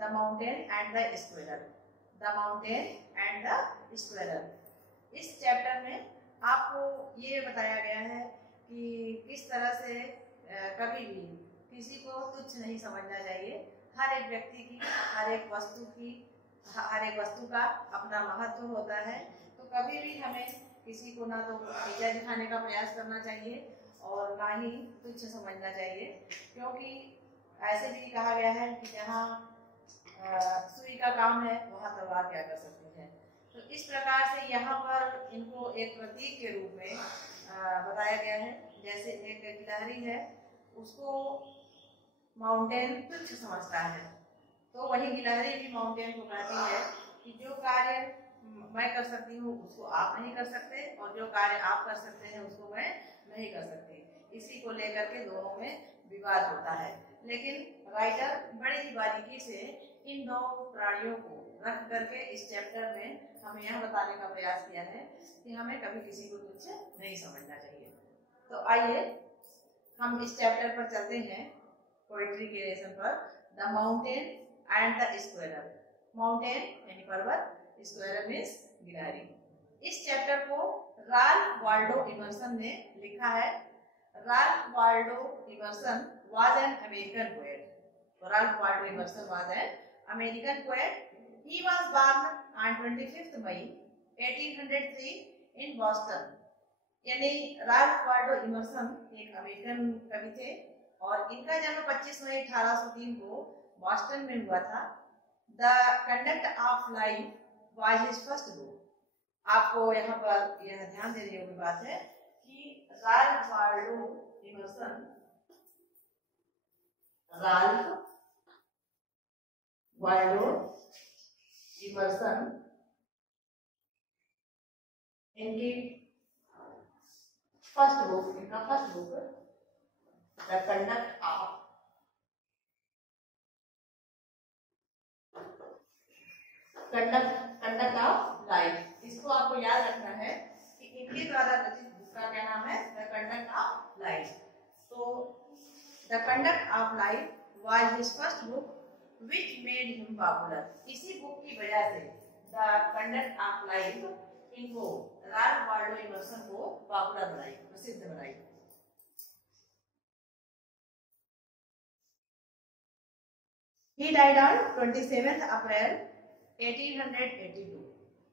The mountain and the squirrel. The mountain and the squirrel. इस chapter में आपको ये बताया गया है कि किस तरह से कभी भी किसी को तुच्छ नहीं समझना चाहिए। हर एक व्यक्ति की, हर एक वस्तु का अपना महत्व होता है। तो कभी भी हमें किसी को ना तो नीचा दिखाने का प्रयास करना चाहिए और ना ही तुच्छ समझना चाहिए, क्योंकि ऐसे भी कहा गया है कि जहाँ सुई का काम है वहाँ तलवार क्या कर सकती है। तो इस प्रकार से यहाँ पर इनको एक प्रतीक के रूप में बताया गया है। जैसे एक गिलहरी है, उसको माउंटेन तुच्छ समझता है, तो वही गिलहरी भी माउंटेन को कहती है कि जो कार्य मैं कर सकती हूँ उसको आप नहीं कर सकते, और जो कार्य आप कर सकते हैं उसको मैं नहीं कर सकती। इसी को लेकर के दोनों में विवाद होता है। लेकिन राइटर बड़े ही बारीकी से इन दो प्राणियों को रख करके इस चैप्टर में हमें यह बताने का प्रयास किया है कि हमें कभी किसी को तुच्छ नहीं समझना चाहिए। तो आइए हम इस चैप्टर पर चलते हैं, पोएट्री के लेसन पर। The mountain and the squirrel. Mountain यानी पर्वत, स्क्वायरल मीन्स गिलहरी। इस चैप्टर को राल्फ वाल्डो इमर्सन ने लिखा है। Ralph Waldo immersion was an American poet. Ralph Waldo Emerson was an American poet. He was born on 25th May 1803 in Boston. यानी Ralph Waldo immersion एक American कवि थे और इनका जन्म 25 मई 1803 को बॉस्टन में हुआ था। The conduct of life was his first book. आपको यहाँ पर यह ध्यान देने योग्य बात है कि राल्फ वाल्डो इमर्सन इनकी first book the conduct of life. इसको आपको याद रखना है कि इनके द्वारा रचित बुक का क्या नाम है, द कंडक्ट ऑफ लाइफ। तो the conduct of life was his first book which made him popular। इसी बुक की वजह से द कंडक्ट ऑफ लाइफ इनको राल्फ वाल्डो इमर्सन को पॉपुलर बनाई, प्रसिद्ध बनाई। He died on 27th अप्रैल 1882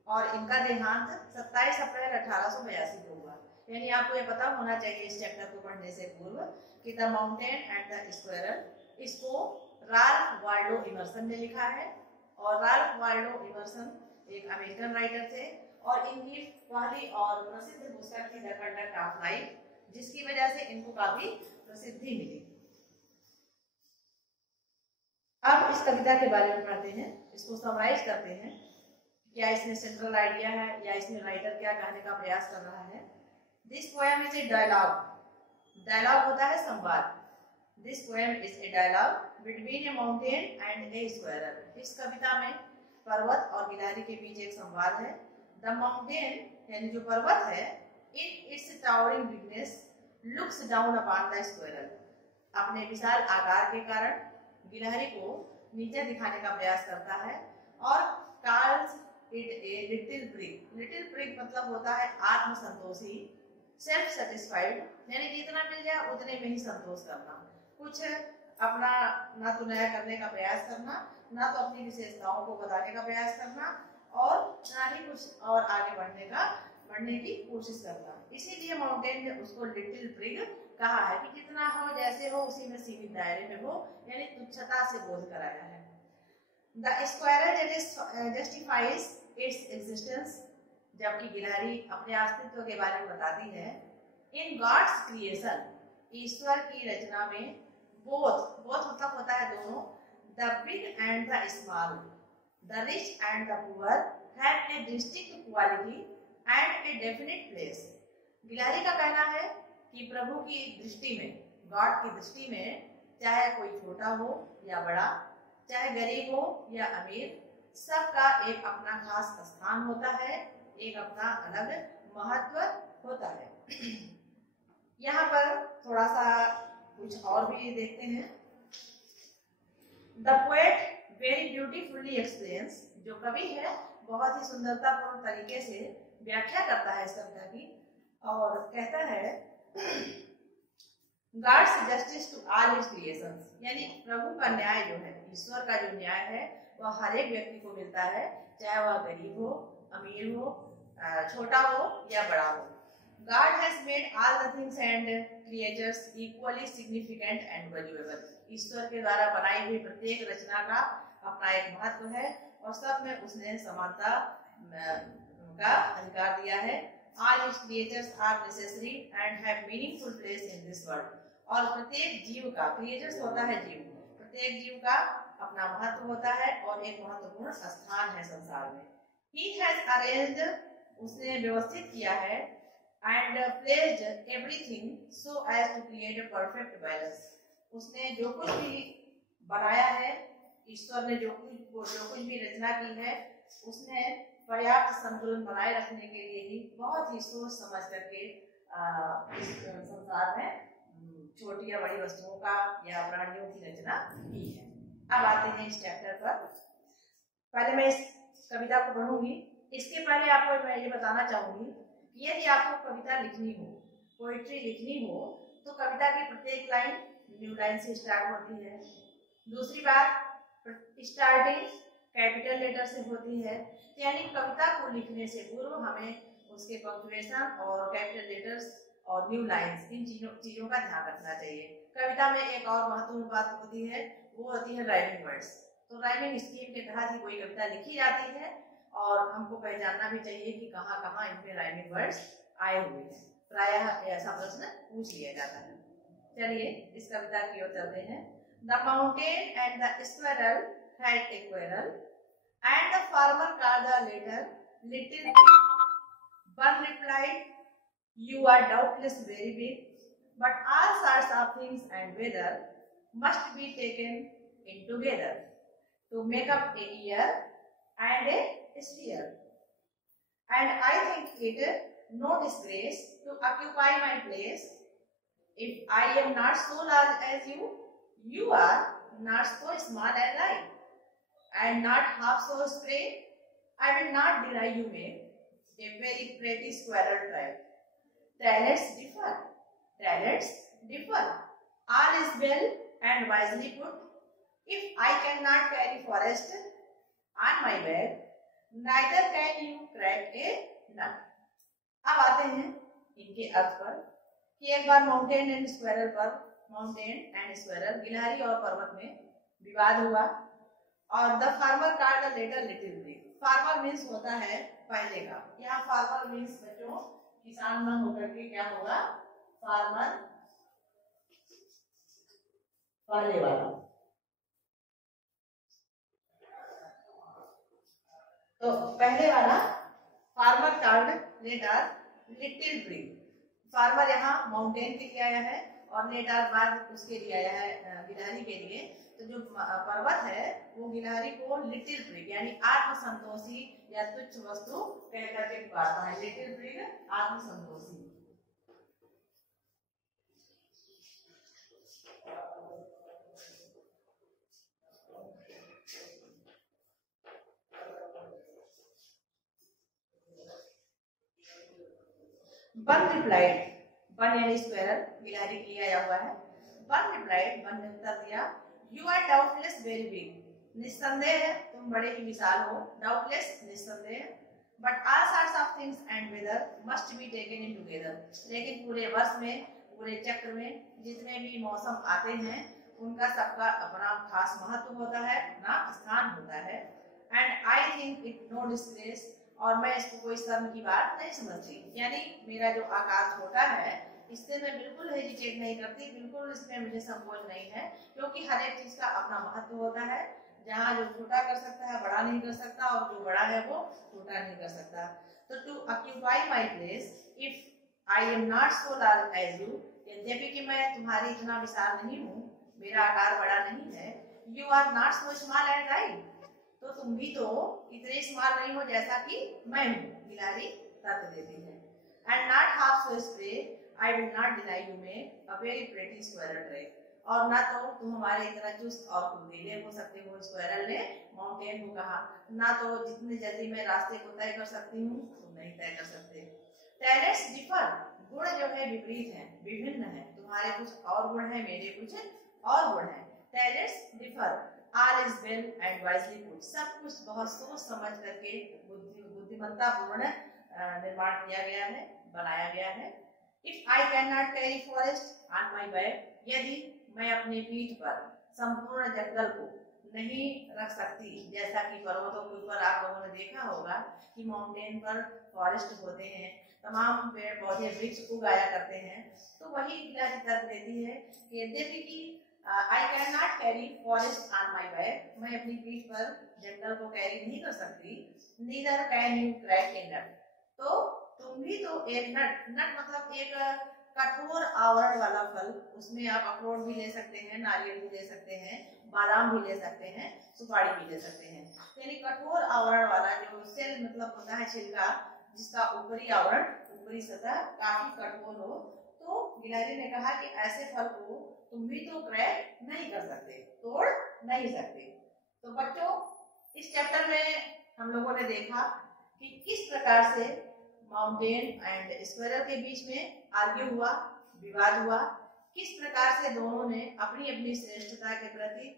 और इनका देहांत 27 अप्रैल 1882 को हुआ। यानी आपको ये पता होना चाहिए इस चैप्टर को पढ़ने से पूर्व कि the mountain and the squirrel, इसको राल्फ वाल्डो इमर्सन ने लिखा है। और राल्फ वाल्डो इमर्सन एक अमेरिकन राइटर थे और इनकी पहली और प्रसिद्ध पुस्तक थी द कंडक्ट ऑफ लाइफ, जिसकी वजह से इनको काफी प्रसिद्धि मिली। अब इस कविता के बारे में पढ़ते हैं, इसको समराइज करते हैं, क्या इसमें सेंट्रल आइडिया है या इसमें राइटर क्या कहने का प्रयास कर रहा है। This poem is a dialogue. Dialogue होता है संवाद। This poem is a dialogue between a mountain and a squirrel. इस कविता में पर्वत और गिलहरी के बीच एक संवाद है। द माउंटेन यानी जो पर्वत है, in its towering bigness looks down upon the squirrel. अपने विशाल आकार के कारण गिलहरी को नीचे दिखाने का प्रयास करता है और calls it a little prig. Little prig मतलब होता है आत्मसंतोषी, सेल्फ सेटिस्फाइड, यानी जितना मिल जाए उतने में ही संतोष करना, कुछ अपना ना तो नया करने का प्रयास करना, ना तो अपनी विशेषताओं को बताने का प्रयास करना और ना ही कुछ और आगे बढ़ने की कोशिश करना। इसीलिए माउंटेन ने उसको लिटिल प्रिग कहा है कि जितना हो जैसे हो उसी में सीमित दायरे में हो, यानी तुच्छता से बोध कराया है। The squirrel justifies its existence, जबकि गिलहरी अपने अस्तित्व के बारे में बताती है। इन गॉड्स क्रिएशन, ईश्वर की रचना में, बोथ मतलब होता है दोनों, the big and the small, the rich and the poor have a distinct quality and A definite place. गिलहरी का कहना है कि प्रभु की दृष्टि में, गॉड की दृष्टि में, चाहे कोई छोटा हो या बड़ा, चाहे गरीब हो या अमीर, सबका एक अपना खास स्थान होता है, एक अपना अलग महत्व होता है। यहाँ पर थोड़ा सा कुछ और भी देखते हैं। The poet very beautifully explains, जो कवि है बहुत ही सुंदरतापूर्ण तरीके से व्याख्या करता है इस कविता की और कहता है God's justice to all his creations, यानी प्रभु का न्याय जो है, ईश्वर का जो न्याय है वह हर एक व्यक्ति को मिलता है, चाहे वह गरीब हो, अमीर हो, छोटा हो या बड़ा हो। God has made all the things and creatures equally significant and valuable. ईश्वर के द्वारा बनाई हुई प्रत्येक रचना का अपना एक महत्व है और सब में उसने समानता का अधिकार दिया है। All his creatures are necessary and have meaningful place in this world. और प्रत्येक जीव का, क्रिएचर्स होता है जीव, प्रत्येक जीव का अपना महत्व होता है और एक महत्वपूर्ण स्थान है संसार में। He has arranged, उसने व्यवस्थित किया है, and placed everything so as to create a perfect balance. उसने जो कुछ भी बनाया है, ईश्वर ने जो कुछ भी रचना की है, उसने पर्याप्त संतुलन बनाए रखने के लिए ही बहुत ही सोच समझ करके इस संसार में छोटी या बड़ी वस्तुओं का या प्राणियों की रचना की है। अब आते हैं इस चैप्टर पर। पहले मैं इस कविता को पढ़ूंगी। इसके पहले आपको मैं ये बताना चाहूंगी कि यदि आपको कविता लिखनी हो, पोइट्री लिखनी हो, तो कविता की प्रत्येक लाइन न्यू लाइन से स्टार्ट होती है। दूसरी बात, स्टार्टिंग कैपिटल लेटर से होती है, यानी कविता को लिखने से पूर्व हमें उसके पंक्चुएशन और कैपिटल लेटर्स और न्यू लाइंस, इन चीजों का ध्यान रखना चाहिए। कविता में एक और महत्वपूर्ण बात होती है, वो होती है राइमिंग वर्ड्स। तो राइमिंग स्कीम के तहत ही कोई कविता लिखी जाती है और हमको पहचानना भी चाहिए कि कहाँ कहाँ इनमें राइमिंग वर्ड्स आए हुए हैं। प्रायः ऐसा प्रश्न पूछ लिया जाता है। चलिए इस कविता की ओर चलते हैं। The mountain and the squirrel had a quarrel, and the farmer called the latter little pig. One replied, "You are doubtless very big, but all sorts of things and weather must be taken in together to make up a year and a sphere. And I think it no disgrace to occupy my place. If I am not so large as you, you are not so small as I. And not half so stray, I will not deny you make a very pretty squirrel tribe. Talents differ, talents differ. All is well and wisely put. If I cannot carry forest on my back, neither can you crack a nut." अब आते हैं इनके अर्थ पर कि एक बार mountain and squirrel पर, mountain and squirrel, गिलहरी और पर्वत में विवाद हुआ और the former called the latter little pig. Former means होता है पहले का, यहाँ फार्मर मीन्स बच्चों किसान न होकर के क्या होगा, फार्मर पहले वाला। तो पहले वाला former called latter little pig. Former यहाँ माउंटेन के लिए आया है और लेटर बाद उसके लिए आया है गिलहरी के लिए। तो जो पर्वत है वो गिलहरी को लिटिल पिग यानी आत्मसंतोषी या तुच्छ वस्तु कह करके पुकारता है। लिटिल पिग आत्मसंतोषी। वन रिप्लाइड, वन यानी स्क्वायरल गिलहरी के लिए आया हुआ है। वन रिप्लाइड, वन ने उत्तर दिया, "You are doubtless very big." निस्संदेह है तुम बड़े ही विशाल हो। डाउटलेस निस्संदेह। But all sorts of things and weather must be taken in together. लेकिन पूरे वर्ष में, पूरे चक्र में जितने भी मौसम आते हैं उनका सबका अपना खास महत्व होता है, अपना स्थान होता है। And I think it no disgrace, और मैं इसको कोई शर्म की बात नहीं समझती। यानी मेरा जो आकार छोटा है इससे मैं बिल्कुल हेजिटेट नहीं करती, बिल्कुल इसमें मुझे संकोच नहीं है, क्योंकि हर एक चीज का अपना महत्व होता है। जहाँ जो छोटा कर सकता है बड़ा नहीं कर सकता और जो बड़ा है वो छोटा नहीं कर सकता। तो to occupy my place if I am not so large as you, यद्यपि कि मैं तुम्हारी इतना विशाल नहीं हूँ, मेरा आकार बड़ा नहीं है। You are not so small as I, तो तुम भी तो इतने स्मॉल नहीं हो जैसा कि मैं हूँ, गिलहरी तर्क देती है। And not half so spray, I will not deny you make a very pretty squirrel tribe, और ना तो तुम हमारे इतना चुस्त और फुर्तीले हो सकते हो, स्क्वायरल ने माउंटेन को कहा, ना तो जितनी जल्दी मैं रास्ते को तय कर सकती हूँ तुम नहीं तय कर सकते। टैलेंट्स डिफर, गुण जो है विपरीत है, विभिन्न है, तुम्हारे कुछ और गुण है, मेरे कुछ और गुण है। Talents differ, all is well and wisely put, सब कुछ बहुत सोच समझ करके बुद्धिमत्ता पूर्ण निर्माण किया गया है, बनाया गया है। If I can not carry forest on my back, यदि मैं अपने पीठ पर संपूर्ण जंगल को नहीं रख सकती, जैसा कि पर्वतों के ऊपर आप लोगों ने देखा होगा कि माउंटेन पर फॉरेस्ट होते हैं, तमाम पेड़ पौधे वृक्ष उगाया करते हैं, तो वही गिलहरी तर्क देती है कि यद्यपि कि I can not carry forest on my back, मैं अपनी पीठ पर जंगल को कैरी नहीं कर सकती, नीदर कैन यू क्रैक ए नट, तो तुम भी तो एक नट, नट मतलब एक कठोर आवरण वाला फल, उसमें आप अखरोट भी ले सकते हैं, नारियल भी ले सकते हैं, बादाम भी ले सकते हैं, सुपारी भी ले सकते हैं, यानी कठोर आवरण वाला जो सेल मतलब होता है छिलका, जिसका ऊपरी आवरण, ऊपरी सतह काफी कठोर हो, तो गिलहरी ने कहा कि ऐसे फल को तुम भी तो क्रैक नहीं कर सकते, तोड़ नहीं सकते। तो बच्चों, इस चैप्टर में हम लोगों ने देखा कि किस प्रकार से माउंटेन एंड स्क्वायरल के बीच में आर्ग्यू हुआ, विवाद हुआ, किस प्रकार से दोनों ने अपनी अपनी श्रेष्ठता के प्रति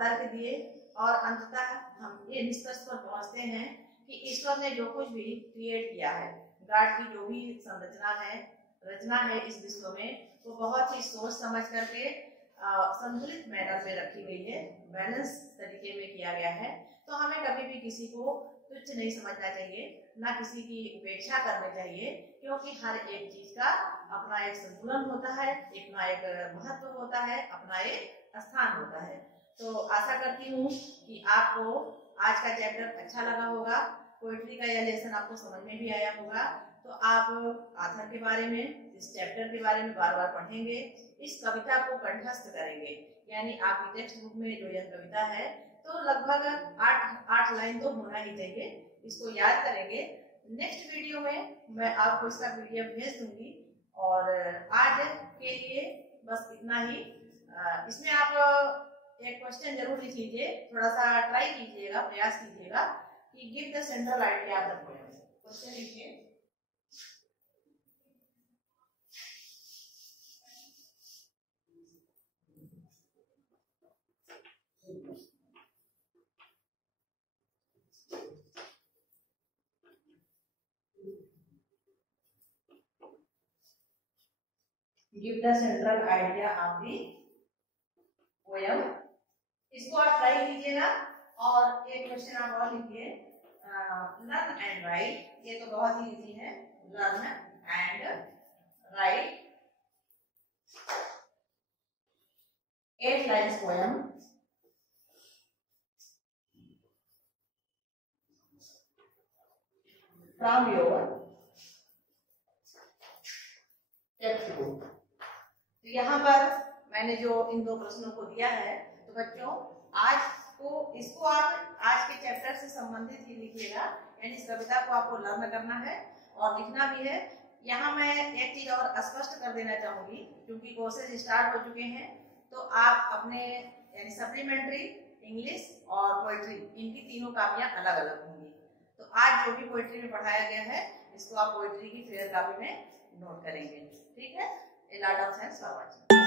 तर्क दिए, और अंततः हम ये निष्कर्ष पर पहुंचते हैं कि ईश्वर ने जो कुछ भी क्रिएट किया है, गॉड की जो भी संरचना है, रचना है इस विश्व में, वो बहुत ही सोच समझ करके संतुलित मैनर में रखी गई है, बैलेंस तरीके में किया गया है। तो हमें कभी भी किसी को तुच्छ नहीं समझना चाहिए, ना किसी की उपेक्षा करनी चाहिए, क्योंकि हर एक चीज का अपना एक संतुलन होता है, अपना एक महत्व होता है, अपना एक स्थान होता है। तो आशा करती हूँ कि आपको आज का चैप्टर अच्छा लगा होगा, पोएट्री का यह लेसन आपको समझ में भी आया होगा। तो आप आथर के बारे में, इस चैप्टर के बारे में बार बार पढ़ेंगे, इस कविता को कंठस्थ करेंगे, यानी आपकी टेक्स्ट बुक में जो यह कविता है तो लगभग 8 लाइन तो होना ही चाहिए, इसको याद करेंगे। नेक्स्ट वीडियो में मैं आपको इसका पीडीएफ भेज दूंगी, और आज के लिए बस इतना ही। इसमें आप एक क्वेश्चन जरूर लिख लीजिए, थोड़ा सा ट्राई कीजिएगा, प्रयास कीजिएगा कि give the central idea of the poem. Question लिखिए। Give the central idea of the poem. इसको आप ट्राई कीजिएगा, और एक क्वेश्चन आप और लिखिए, लर्न एंड राइट, ये तो बहुत ही इजी है, learn and right 8 lines poem from your text book. तो यहाँ पर मैंने जो इन 2 प्रश्नों को दिया है, तो बच्चों आज को इसको आप आज के चैप्टर से संबंधित ही लिखिएगा, यानी इस कविता को आपको लर्न करना है और लिखना भी है। यहाँ मैं एक चीज और स्पष्ट कर देना चाहूंगी, क्योंकि कोर्सेज स्टार्ट हो चुके हैं, तो आप अपने यानी सप्लीमेंट्री, इंग्लिश और पोएट्री, इनकी तीनों कापियां अलग अलग होंगी। तो आज जो भी पोएट्री में पढ़ाया गया है, इसको आप पोएट्री की फेयर कॉपी में नोट करेंगे, ठीक है। A lot of thanks for watching.